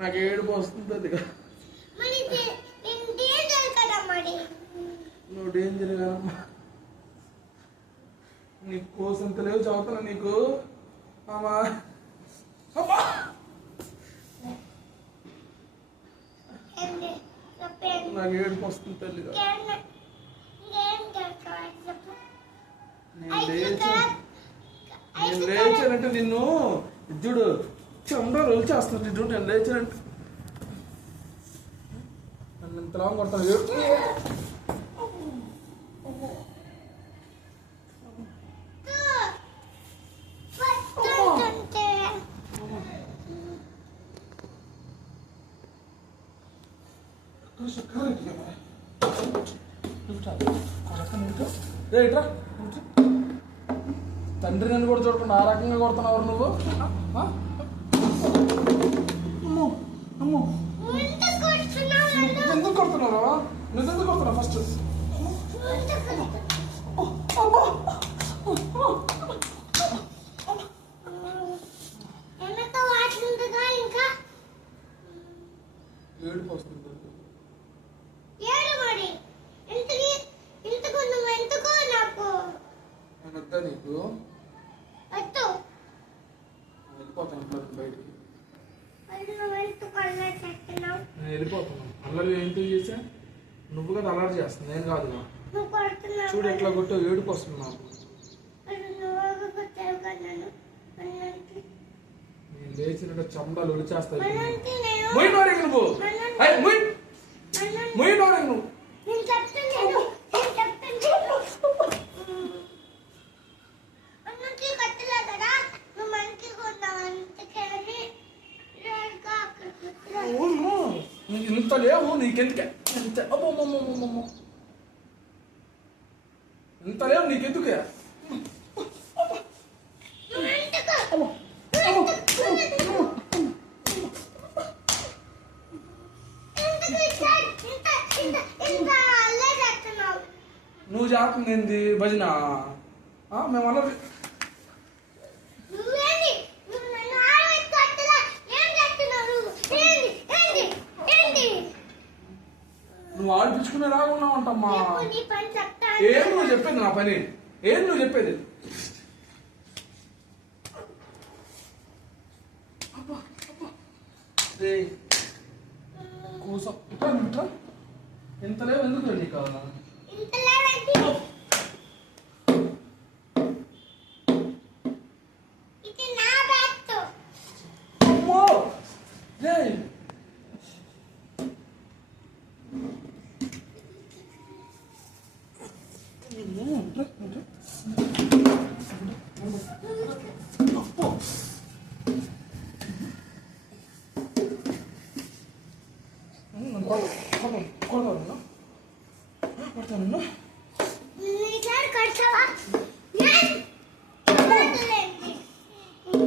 నాకు ఏడుపు వస్తుంది. నువ్వు డేంజర్ కదమ్మా, నీకు కోసంత లేవు చదువుతున్నా నీకు. అమ్మా నాకు ఏడుపు వస్తుంది తల్లిగా. నేను లేచానంటే నిన్ను చూడు చంద్రాలు వచ్చేస్తుంది. చూడు నేను లేచానంటే నన్ను ఇంతలా కొడతాను. తండ్రి నన్ను కూడా చూడకుండా ఆ రకంగా కొడుతున్నావు నువ్వు. ఎందుకు కొడుతున్నావు? నువ్వెందుకు కొడుతున్నావు? ఫస్ట్ ఏడుపు వస్తుంది. వద్దా నీకు? వెళ్ళిపోతాను బయటికి. నేను వెళ్ళిపోతున్నాను. అల్లరి ఏంటి చేసా? నువ్వు కదా అల్లరి చేస్తాను, నేను కాదు. చూడు ఎట్లా కొట్టావు, ఏడుపు వస్తుంది నాకు. నేను లేచినట్టు చందాలు ఒడిచేస్తాను. నువ్వు ఇంత లేవు నీకెందుకే? ఇంత లేవు నీకెందుకే? నువ్వు చేస్తుంది ఏంది భజన? మేము అలా నువ్వు ఆడిపించుకునే రాకున్నావు అంటమ్మా. ఏం నువ్వు చెప్పేది? నా పని ఏం నువ్వు చెప్పేది? కూసం ఇట్లా ఎంత లేవు ఎందుకు నీకు? కొడతాను